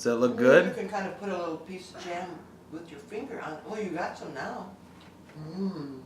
Does that look You good? can kind of put a little piece of jam with your finger on. Oh, you got some now. Mmm.